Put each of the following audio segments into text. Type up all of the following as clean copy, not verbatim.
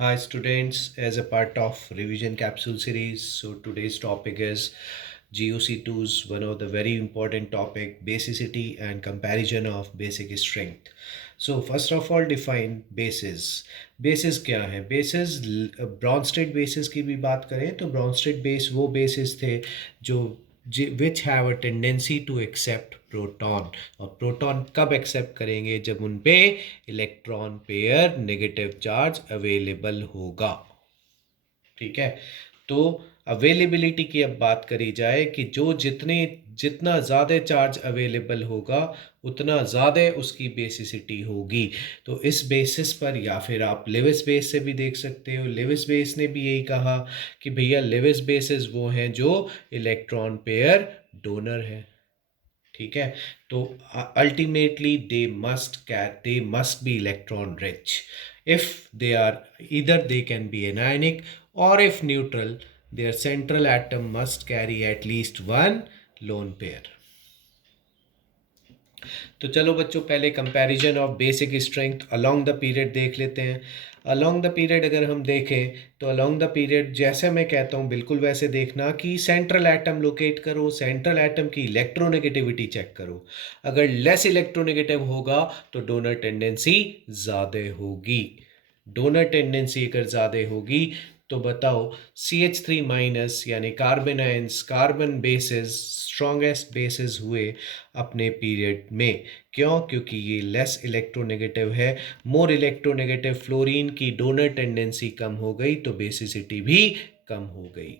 Hi students, as a part of revision capsule series, so today's topic is GOC2's one of the very important topic, basicity and comparison of basic strength. So first of all define bases. Bases क्या है? Bases Bronsted bases की भी बात करें तो Bronsted base वो bases थे जो which have a tendency to accept proton और प्रोटॉन कब एक्सेप्ट करेंगे जब उन पे electron pair negative charge available होगा। ठीक है, तो अवेलेबिलिटी की अब बात करी जाए कि जो जितना ज़्यादा चार्ज अवेलेबल होगा उतना ज़्यादा उसकी बेसिसिटी होगी। तो इस बेसिस पर या फिर आप लेविस बेस से भी देख सकते हो, लेविस बेस ने भी यही कहा कि भैया लेविस बेसिस वो हैं जो इलेक्ट्रॉन पेयर डोनर है। ठीक है, तो ultimately they must be electron rich if they are either they can be anionic or if neutral their central atom must carry at least one lone pair। तो चलो बच्चों पहले comparison of basic strength along the period देख लेते हैं। Along the period अगर हम देखें तो अलोंग द पीरियड जैसे मैं कहता हूँ बिल्कुल वैसे देखना कि सेंट्रल एटम लोकेट करो, सेंट्रल एटम की इलेक्ट्रोनेगेटिविटी चेक करो। अगर लेस इलेक्ट्रोनेगेटिव होगा तो डोनर टेंडेंसी ज़्यादा होगी। डोनर टेंडेंसी अगर ज़्यादा होगी तो बताओ CH3 माइनस यानी carbon ions carbon basis strongest basis हुए अपने पीरियड में। क्यों? क्योंकि ये लेस इलेक्ट्रोनेगेटिव है। मोर इलेक्ट्रोनेगेटिव फ्लोरीन की डोनर टेंडेंसी कम हो गई तो बेसिसिटी भी कम हो गई।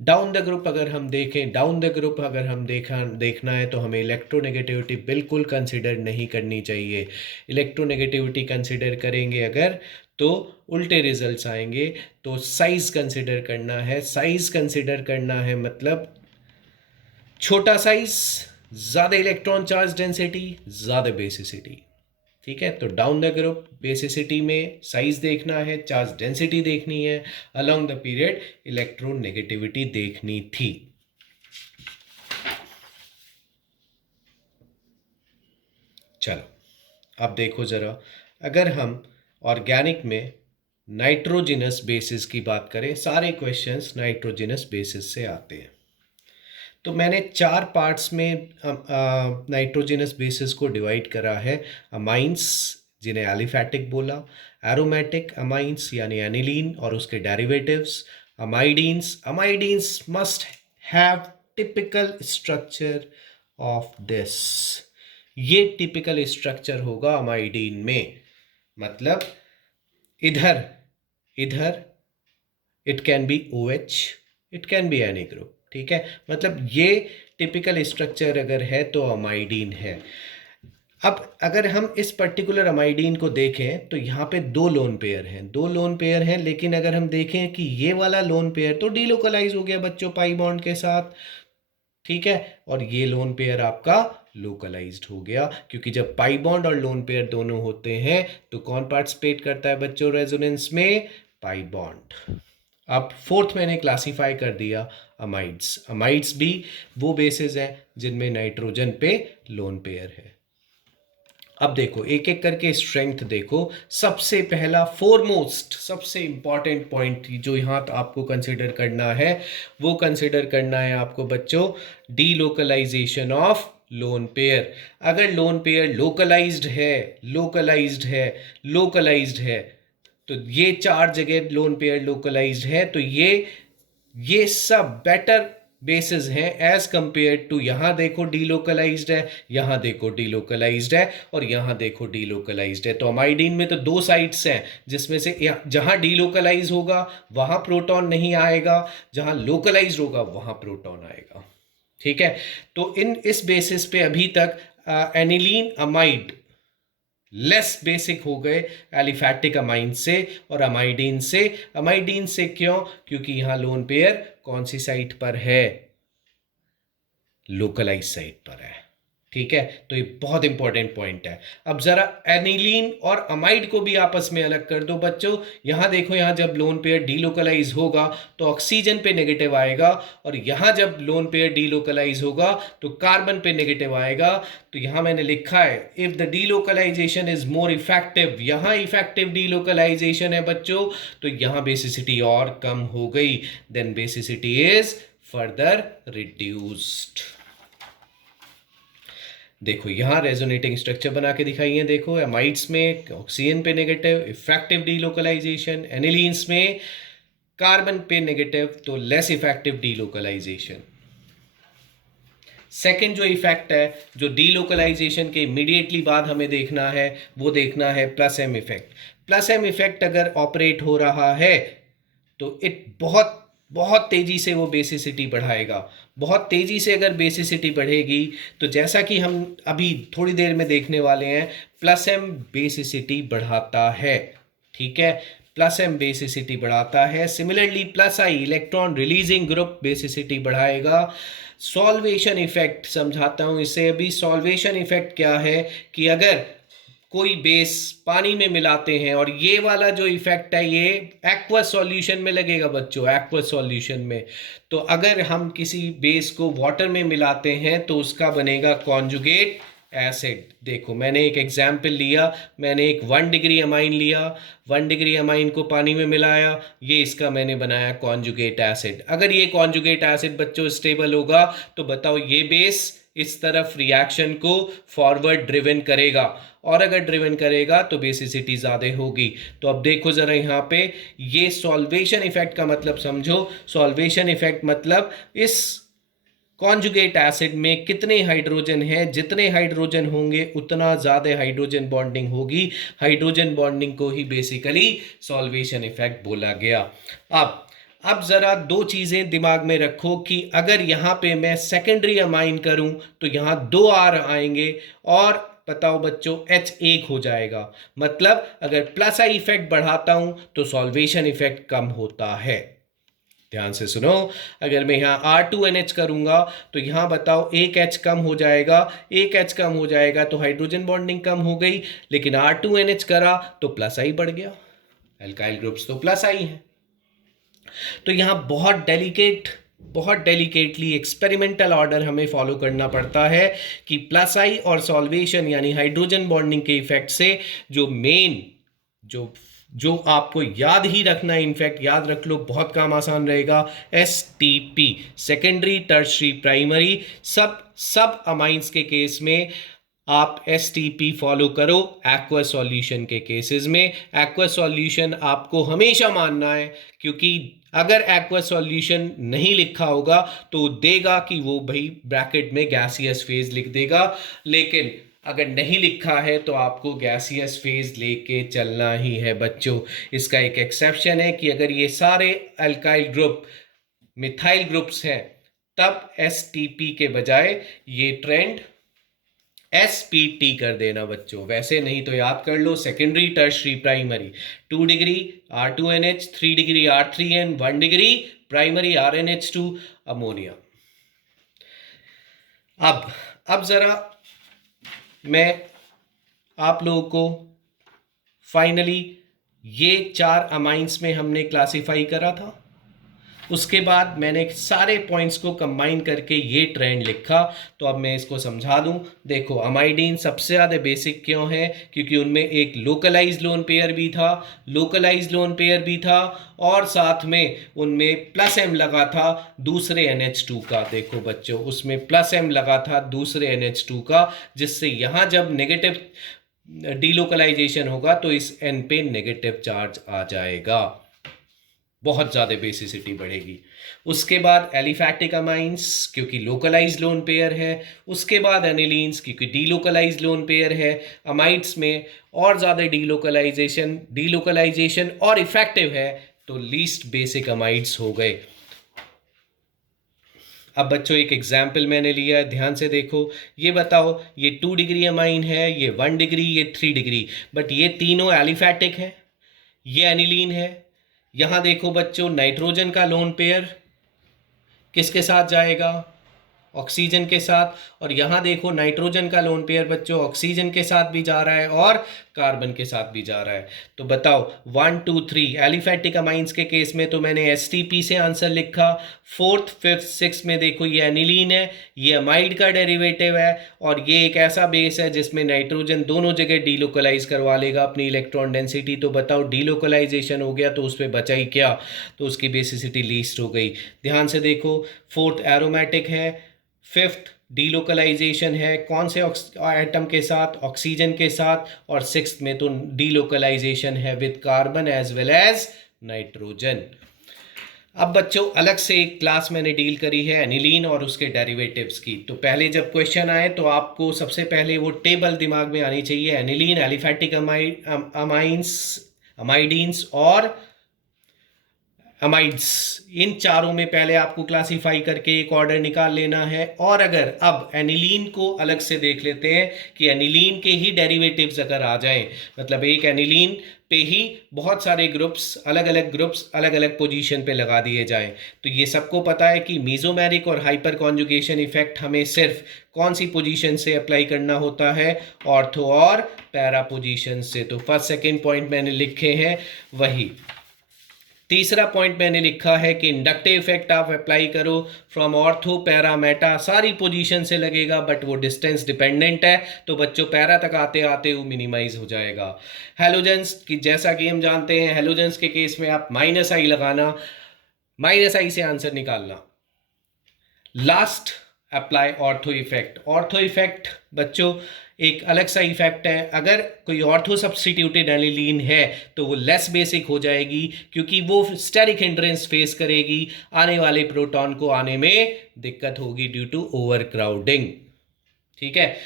डाउन द ग्रुप अगर हम देखें, डाउन द ग्रुप अगर हम देखना है तो हमें इलेक्ट्रोनेगेटिविटी बिल्कुल कंसिडर नहीं करनी चाहिए। इलेक्ट्रोनेगेटिविटी कंसिडर करेंगे अगर तो उल्टे रिजल्ट्स आएंगे। तो साइज कंसिडर करना है, साइज कंसिडर करना है मतलब छोटा साइज, ज़्यादा इलेक्ट्रॉन चार्ज डेंसिटी, ज़्यादा बेसिसिटी। ठीक है, तो डाउन द ग्रुप बेसिसिटी में साइज देखना है, चार्ज डेंसिटी देखनी है, अलोंग द पीरियड इलेक्ट्रोनेगेटिविटी देखनी थी। चलो अब देखो ज़रा, अगर हम ऑर्गेनिक में नाइट्रोजिनस बेसिस की बात करें, सारे क्वेश्चंस नाइट्रोजिनस बेसिस से आते हैं। तो मैंने चार पार्ट्स में नाइट्रोजिनस बेसिस को डिवाइड करा है। अमाइंस जिन्हें एलिफैटिक बोला, एरोमेटिक अमाइंस यानी एनिलीन और उसके derivatives, amidines. Amidines must have typical structure of this. ये टिपिकल स्ट्रक्चर होगा अमाइडीन में, मतलब इधर इधर it can be OH, it can be any group. ठीक है, मतलब ये टिपिकल स्ट्रक्चर अगर है तो अमाइडीन है। अब अगर हम इस पर्टिकुलर अमाइडीन को देखें तो यहाँ पे दो लोन पेयर हैं, दो लोन पेयर हैं, लेकिन अगर हम देखें कि ये वाला लोन पेयर तो डीलोकलाइज हो गया बच्चों पाई बॉन्ड के साथ। ठीक है, और ये लोन पेयर आपका लोकलाइज्ड हो गया, क्योंकि जब पाई बॉन्ड और लोन पेयर दोनों होते हैं तो कौन पार्टिसिपेट करता है बच्चों रेजोनेंस में? Pi bond. अब फोर्थ मैंने क्लासिफाई कर दिया अमाइड्स। अमाइड्स भी वो बेसिस हैं जिनमें नाइट्रोजन पे लोन पेयर है। अब देखो एक एक करके स्ट्रेंथ देखो। सबसे पहला फोरमोस्ट सबसे इंपॉर्टेंट पॉइंट जो यहाँ आपको कंसिडर करना है वो कंसिडर करना है आपको बच्चों, डीलोकलाइजेशन ऑफ लोन पेयर। अगर लोन पेयर लोकलाइज्ड है, लोकलाइज्ड है, लोकलाइज्ड है, तो ये चार जगह लोन पेयर लोकलाइज्ड है तो ये सब बेटर बेसिस हैं एज कंपेयर टू। यहां देखो डीलोकलाइज्ड है, यहां देखो डीलोकलाइज्ड है, और यहां देखो डीलोकलाइज्ड है। तो अमाइडीन में तो दो साइट्स हैं जिसमें से जहां डीलोकलाइज होगा वहां प्रोटॉन नहीं आएगा, जहां लोकलाइज होगा वहां प्रोटॉन आएगा। ठीक है, तो इस बेसिस पे अभी तक एनिलीन अमाइड लेस बेसिक हो गए एलिफैटिक अमाइन से और अमाइडीन से। अमाइडीन से क्यों? क्योंकि यहां लोन पेयर कौन सी साइट पर है? लोकलाइज साइट पर है। ठीक है, तो ये बहुत इंपॉर्टेंट पॉइंट है। अब जरा एनिलीन और अमाइड को भी आपस में अलग कर दो बच्चों। यहां देखो, यहां जब लोन पेयर डीलोकलाइज होगा तो ऑक्सीजन पे नेगेटिव आएगा, और यहां जब लोन पेयर डीलोकलाइज होगा तो कार्बन पे नेगेटिव आएगा। तो यहां मैंने लिखा है if the delocalisation is more effective, यहां इफेक्टिव डीलोकलाइजेशन है बच्चों, तो यहां बेसिसिटी और कम हो गई, then basicity is further reduced. देखो यहां रेजोनेटिंग स्ट्रक्चर बना के दिखाई है। देखो एमाइड्स में ऑक्सीजन पे नेगेटिव, इफेक्टिव डीलोकलाइजेशन। एनिलीन्स में कार्बन पे नेगेटिव, तो लेस इफेक्टिव डीलोकलाइजेशन। सेकेंड जो इफेक्ट है, जो डीलोकलाइजेशन के इमीडिएटली बाद हमें देखना है, वो देखना है plus M effect. Plus M effect अगर ऑपरेट हो रहा है तो इट बहुत बहुत तेजी से वो बेसिसिटी बढ़ाएगा। बहुत तेजी से अगर बेसिसिटी बढ़ेगी तो जैसा कि हम अभी थोड़ी देर में देखने वाले हैं, प्लस एम बेसिसिटी बढ़ाता है। ठीक है, प्लस एम बेसिसिटी बढ़ाता है। सिमिलरली प्लस आई इलेक्ट्रॉन रिलीजिंग ग्रुप बेसिसिटी बढ़ाएगा। सॉल्वेशन इफेक्ट समझाता हूं इसे अभी। सॉल्वेशन इफेक्ट क्या है कि अगर कोई बेस पानी में मिलाते हैं, और ये वाला जो इफेक्ट है ये एक्वस सॉल्यूशन में लगेगा बच्चों, एक्वस सॉल्यूशन में। तो अगर हम किसी बेस को वाटर में मिलाते हैं तो उसका बनेगा कॉन्जुगेट एसिड। देखो मैंने एक एग्जाम्पल लिया, मैंने एक 1 डिग्री अमाइन लिया, 1 डिग्री अमाइन को पानी में मिलाया, ये इसका मैंने बनाया कॉन्जुगेट एसिड। अगर ये कॉन्जुगेट एसिड बच्चों स्टेबल होगा तो बताओ ये बेस इस तरफ रिएक्शन को फॉरवर्ड ड्रिवन करेगा, और अगर ड्रिवन करेगा तो बेसिसिटी ज़्यादा होगी। तो अब देखो ज़रा यहाँ पे, ये सॉल्वेशन इफेक्ट का मतलब समझो। सॉल्वेशन इफेक्ट मतलब इस कॉन्जुगेट एसिड में कितने हाइड्रोजन हैं, जितने हाइड्रोजन होंगे उतना ज़्यादा हाइड्रोजन बॉन्डिंग होगी। हाइड्रोजन बॉन्डिंग को ही बेसिकली सॉल्वेशन इफेक्ट बोला गया। अब ज़रा दो चीज़ें दिमाग में रखो कि अगर यहाँ पे मैं सेकेंडरी अमाइन करूँ तो यहाँ 2 R आएंगे, और बताओ बच्चों H 1 हो जाएगा। मतलब अगर प्लस आई इफेक्ट बढ़ाता हूँ तो सॉल्वेशन इफेक्ट कम होता है। ध्यान से सुनो, अगर मैं यहाँ R2NH करूँगा तो यहाँ बताओ एक H कम हो जाएगा, एक H कम हो जाएगा तो हाइड्रोजन बॉन्डिंग कम हो गई, लेकिन R2NH करा तो प्लस आई बढ़ गया। एल्काइल ग्रुप्स तो प्लस आई हैं। तो यहाँ बहुत डेलिकेटली एक्सपेरिमेंटल ऑर्डर हमें फॉलो करना पड़ता है कि प्लस आई और सॉल्वेशन यानी हाइड्रोजन बॉन्डिंग के इफेक्ट से जो मेन जो आपको याद ही रखना है, इनफैक्ट याद रख लो, बहुत काम आसान रहेगा। STP सेकेंडरी टर्शरी प्राइमरी, सब अमाइंस के केस में आप STP फॉलो करो। एक्वा सॉल्यूशन के केसेस में एक्वा सॉल्यूशन आपको हमेशा मानना है, क्योंकि अगर एक्वा सॉल्यूशन नहीं लिखा होगा तो देगा कि वो भाई ब्रैकेट में गैसियस फेज लिख देगा, लेकिन अगर नहीं लिखा है तो आपको गैसियस फेज लेके चलना ही है बच्चों। इसका एक एक्सेप्शन है कि अगर ये सारे अल्काइल ग्रुप मिथाइल ग्रुप्स हैं तब STP के बजाय ये ट्रेंड SPT कर देना बच्चों, वैसे नहीं तो याद कर लो secondary tertiary primary 2 degree R2NH, 3 degree R3N, 1 degree primary RNH2 ammonia. अब जरा मैं आप लोगों को फाइनली ये 4 अमाइंस में हमने क्लासिफाई करा था, उसके बाद मैंने सारे पॉइंट्स को कंबाइन करके ये ट्रेंड लिखा। तो अब मैं इसको समझा दूं। देखो अमाइडीन सबसे ज़्यादा बेसिक क्यों है, क्योंकि उनमें एक लोकलाइज लोन पेयर भी था, और साथ में उनमें प्लस एम लगा था दूसरे NH2 का। देखो बच्चों उसमें प्लस एम लगा था दूसरे NH2 का, जिससे यहाँ जब नेगेटिव डीलोकलाइजेशन होगा तो इस N पे नेगेटिव चार्ज आ जाएगा, बहुत ज़्यादा बेसिसिटी बढ़ेगी। उसके बाद एलिफैटिक अमाइंस क्योंकि लोकलाइज लोन पेयर है, उसके बाद एनिलीन्स क्योंकि डीलोकलाइज लोन पेयर है। अमाइड्स में और ज़्यादा डीलोकलाइजेशन और इफेक्टिव है, तो लीस्ट बेसिक अमाइड्स हो गए। अब बच्चों एक एग्जाम्पल मैंने लिया है, ध्यान से देखो। ये बताओ ये 2 डिग्री अमाइन है, ये 1 डिग्री, ये 3 डिग्री, बट ये तीनों एलिफैटिक है, ये एनिलीन है। यहाँ देखो बच्चों नाइट्रोजन का लोन पेयर किसके साथ जाएगा, ऑक्सीजन के साथ, और यहाँ देखो नाइट्रोजन का लोन पेयर बच्चों ऑक्सीजन के साथ भी जा रहा है और कार्बन के साथ भी जा रहा है। तो बताओ 1 2 3 एलिफेटिक अमाइंस के केस में तो मैंने एसटीपी से आंसर लिखा। फोर्थ फिफ्थ सिक्स में देखो ये एनिलीन है, ये अमाइड का डेरिवेटिव है, और ये एक ऐसा बेस है जिसमें नाइट्रोजन दोनों जगह डीलोकलाइज करवा लेगा अपनी इलेक्ट्रॉन डेंसिटी। तो बताओ डीलोकलाइजेशन हो गया तो उसमें बचा ही क्या, तो उसकी बेसिसिटी लीस्ट हो गई। ध्यान से देखो, फोर्थ एरोमेटिक है, फिफ्थ डीलोकलाइजेशन है, कौन से एटम के साथ, ऑक्सीजन के साथ, और सिक्स्थ में तो डीलोकलाइजेशन है with carbon as well as nitrogen. अब बच्चों अलग से एक क्लास मैंने डील करी है एनिलीन और उसके डेरिवेटिव्स की। तो पहले जब क्वेश्चन आए तो आपको सबसे पहले वो टेबल दिमाग में आनी चाहिए, एनिलीन, एलिफेटिक अमाइंस, अमाइडीन्स और अमाइड्स, इन चारों में पहले आपको क्लासिफाई करके एक ऑर्डर निकाल लेना है। और अगर अब एनिलीन को अलग से देख लेते हैं कि एनिलीन के ही डेरिवेटिव्स अगर आ जाएं, मतलब एक एनिलीन पे ही बहुत सारे ग्रुप्स अलग अलग पोजीशन पे लगा दिए जाएं, तो ये सबको पता है कि मीजोमेरिक और हाइपर कॉन्जुगेशन इफेक्ट हमें सिर्फ कौन सी पोजीशन से अप्लाई करना होता है, ऑर्थो और पैरा पोजीशन से। तो फर्स्ट सेकेंड पॉइंट मैंने लिखे हैं वही। तीसरा पॉइंट मैंने लिखा है कि इंडक्टिव इफेक्ट आप अप्लाई करो फ्रॉम ऑर्थो पैरा मेटा, सारी पोजीशन से लगेगा बट वो डिस्टेंस डिपेंडेंट है, तो बच्चों पैरा तक आते आते वो मिनिमाइज हो जाएगा। हेलोजेंस की जैसा कि हम जानते हैं, हेलोजेंस के केस में आप माइनस आई लगाना, माइनस आई से आंसर निकालना। Last apply ortho effect. Ortho effect बच्चों एक अलग सा इफेक्ट है, अगर कोई ऑर्थो सब्स्टिट्यूटेड एनिलीन है तो वो लेस बेसिक हो जाएगी क्योंकि वो स्टेरिक हिंड्रेंस फेस करेगी, आने वाले प्रोटॉन को आने में दिक्कत होगी ड्यू टू ओवर क्राउडिंग। ठीक है,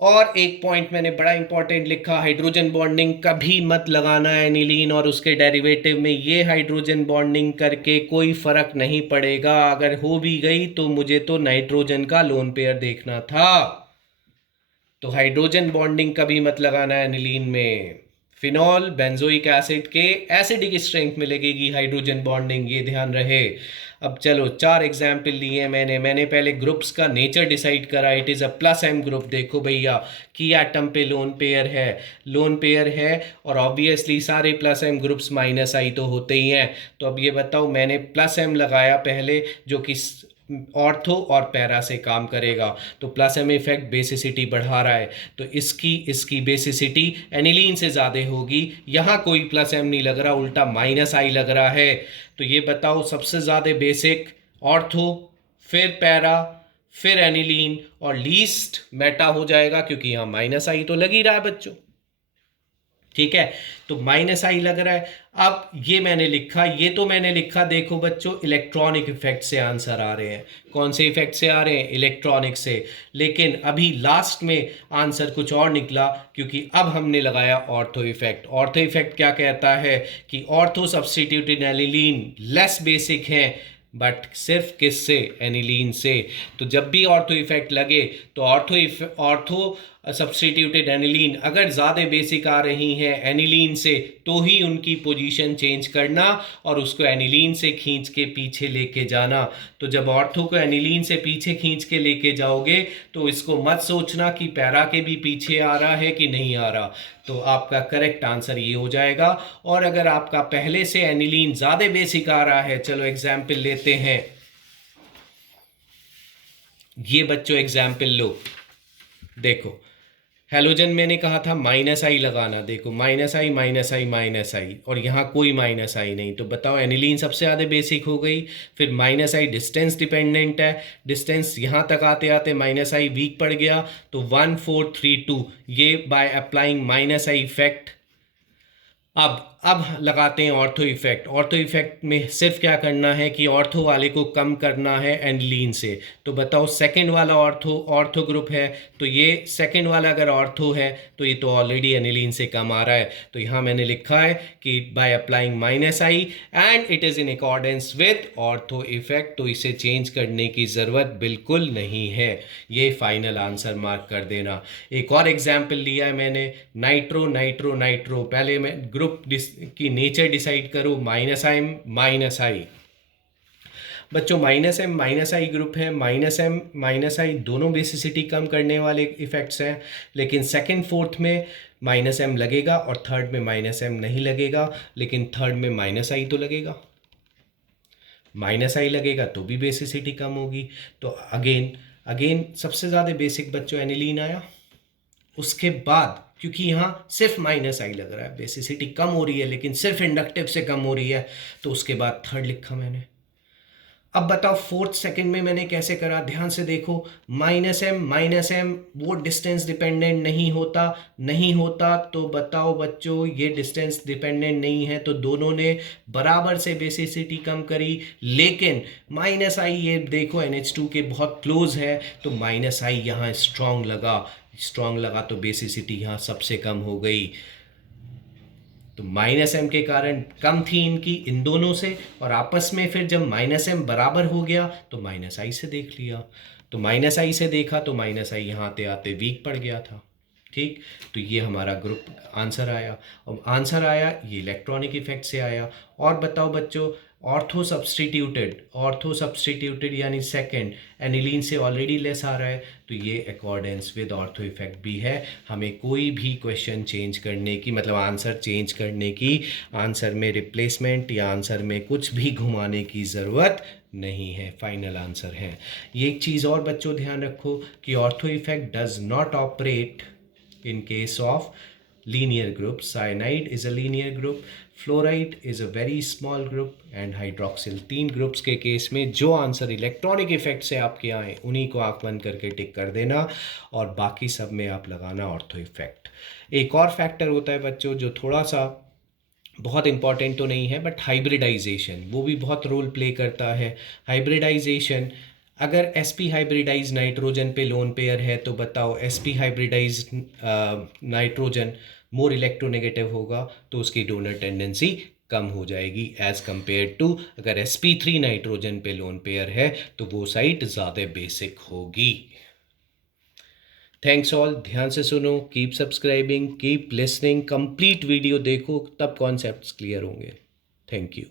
और एक पॉइंट मैंने बड़ा इंपॉर्टेंट लिखा, हाइड्रोजन बॉन्डिंग कभी मत लगाना है एनिलीन और उसके डेरिवेटिव में। ये हाइड्रोजन बॉन्डिंग करके कोई फर्क नहीं पड़ेगा, अगर हो भी गई तो मुझे तो नाइट्रोजन का लोन पेयर देखना था। तो हाइड्रोजन बॉन्डिंग कभी मत लगाना है एनिलीन में। फिनॉल बेंजोइक एसिड के एसिडिक स्ट्रेंथ में लगेगी हाइड्रोजन बॉन्डिंग, ये ध्यान रहे। अब चलो 4 एग्जाम्पल लिए मैंने पहले ग्रुप्स का नेचर डिसाइड करा। It is a plus M group. देखो भैया की एटम पे लोन पेयर है और ऑब्वियसली सारे प्लस एम ग्रुप्स माइनस आई तो होते ही हैं। तो अब ये बताओ, मैंने प्लस एम लगाया पहले जो कि ऑर्थो और पैरा से काम करेगा, तो प्लस एम इफेक्ट बेसिसिटी बढ़ा रहा है, तो इसकी बेसिसिटी एनिलीन से ज़्यादा होगी। यहाँ कोई प्लस एम नहीं लग रहा, उल्टा माइनस आई लग रहा है। तो ये बताओ सबसे ज़्यादा बेसिक ऑर्थो, फिर पैरा, फिर एनिलीन, और लीस्ट मेटा हो जाएगा क्योंकि यहाँ माइनस आई तो लग ही रहा है बच्चों। ठीक है, तो माइनस आई लग रहा है। अब ये मैंने लिखा, देखो बच्चों इलेक्ट्रॉनिक इफेक्ट से आंसर आ रहे हैं। कौन से इफेक्ट से आ रहे हैं? इलेक्ट्रॉनिक से। लेकिन अभी लास्ट में आंसर कुछ और निकला क्योंकि अब हमने लगाया ऑर्थो इफेक्ट। ऑर्थो इफेक्ट क्या कहता है कि ortho substituted aniline less basic हैं, बट सिर्फ किससे? एनिलीन से। तो जब भी ऑर्थो इफेक्ट लगे तो ऑर्थो सब्स्टिट्यूटेड एनिलीन अगर ज़्यादा बेसिक आ रही हैं एनिलीन से, तो ही उनकी पोजीशन चेंज करना और उसको एनिलीन से खींच के पीछे लेके जाना। तो जब ऑर्थो को एनिलीन से पीछे खींच के लेके जाओगे तो इसको मत सोचना कि पैरा के भी पीछे आ रहा है कि नहीं आ रहा। तो आपका करेक्ट आंसर ये हो जाएगा। और अगर आपका पहले से एनिलीन ज़्यादा बेसिक आ रहा है, चलो एग्जाम्पल लेते हैं। ये बच्चों एग्जाम्पल लो, देखो हेलोजन मैंने कहा था माइनस आई लगाना, देखो माइनस आई माइनस आई माइनस आई, और यहाँ कोई माइनस आई नहीं। तो बताओ एनिलीन सबसे ज़्यादा बेसिक हो गई। फिर माइनस आई डिस्टेंस डिपेंडेंट है, डिस्टेंस यहाँ तक आते आते माइनस आई वीक पड़ गया, तो 1 4 3 2 ये by applying minus I effect. अब लगाते हैं ऑर्थो इफेक्ट। ऑर्थो इफेक्ट में सिर्फ क्या करना है कि ऑर्थो वाले को कम करना है एनिलीन से। तो बताओ सेकंड वाला ऑर्थो ग्रुप है, तो ये सेकंड वाला अगर ऑर्थो है तो ये तो ऑलरेडी एनिलीन से कम आ रहा है। तो यहाँ मैंने लिखा है कि by applying minus I and it is in accordance with ortho effect, तो इसे चेंज करने की ज़रूरत बिल्कुल नहीं है। ये फाइनल आंसर मार्क कर देना। एक और एग्जाम्पल लिया है मैंने, नाइट्रो। पहले मैं ग्रुप की नेचर डिसाइड करो, माइनस आई बच्चों माइनस आई ग्रुप है, माइनस एम माइनस आई दोनों बेसिसिटी कम करने वाले इफेक्ट्स हैं, लेकिन सेकंड फोर्थ में माइनस एम लगेगा और थर्ड में माइनस एम नहीं लगेगा, लेकिन थर्ड में माइनस आई तो लगेगा, माइनस आई लगेगा तो भी बेसिसिटी कम होगी। तो अगेन अगेन सबसे ज़्यादा बेसिक बच्चों एनिलीन आया, उसके बाद क्योंकि यहाँ सिर्फ माइनस आई लग रहा है, बेसिसिटी कम हो रही है लेकिन सिर्फ इंडक्टिव से कम हो रही है, तो उसके बाद थर्ड लिखा मैंने। अब बताओ फोर्थ सेकंड में मैंने कैसे करा, ध्यान से देखो, माइनस एम वो डिस्टेंस डिपेंडेंट नहीं होता तो बताओ बच्चों ये डिस्टेंस डिपेंडेंट नहीं है, तो दोनों ने बराबर से बेसिसिटी कम करी, लेकिन माइनस आई ये देखो NH2 के बहुत क्लोज है, तो माइनस आई यहाँ स्ट्रांग लगा तो बेसिसिटी यहाँ सबसे कम हो गई। तो माइनस एम के कारण कम थी इनकी इन दोनों से, और आपस में फिर जब माइनस एम बराबर हो गया तो माइनस आई से देख लिया, तो माइनस आई से देखा तो माइनस आई यहाँ आते आते वीक पड़ गया था। ठीक, तो ये हमारा ग्रुप आंसर आया, और आंसर आया ये इलेक्ट्रॉनिक इफेक्ट से आया। और बताओ बच्चों, ऑर्थो सब्सटीट्यूटेड यानी सेकंड एनिलीन से ऑलरेडी लेस आ रहा है, तो ये अकॉर्डेंस विद ऑर्थो इफेक्ट भी है। हमें कोई भी क्वेश्चन चेंज करने की, मतलब आंसर चेंज करने की, आंसर में रिप्लेसमेंट या आंसर में कुछ भी घुमाने की ज़रूरत नहीं है, फाइनल आंसर है। ये एक चीज़ और बच्चों ध्यान रखो कि ortho effect does not operate in case of linear group. Cyanide is a linear group, fluoride is a very small group, and hydroxyl। तीन ग्रुप्स के केस में जो आंसर इलेक्ट्रॉनिक इफेक्ट से आपके आए उन्हीं को आप बंद करके टिक कर देना, और बाकी सब में आप लगाना ऑर्थो इफेक्ट। एक और फैक्टर होता है बच्चों जो थोड़ा सा बहुत इंपॉर्टेंट तो नहीं है, बट हाइब्रिडाइजेशन वो भी बहुत रोल प्ले करता है। हाइब्रिडाइजेशन, अगर sp हाइब्रिडाइज नाइट्रोजन पे लोन पेयर है तो बताओ sp hybridise nitrogen more electronegative होगा, तो उसकी डोनर टेंडेंसी कम हो जाएगी एज कंपेयर टू अगर sp3 नाइट्रोजन पे लोन पेयर है तो वो साइट ज़्यादा बेसिक होगी। थैंक्स ऑल, ध्यान से सुनो, keep subscribing, keep listening, complete video देखो, तब कॉन्सेप्ट्स क्लियर होंगे। Thank you.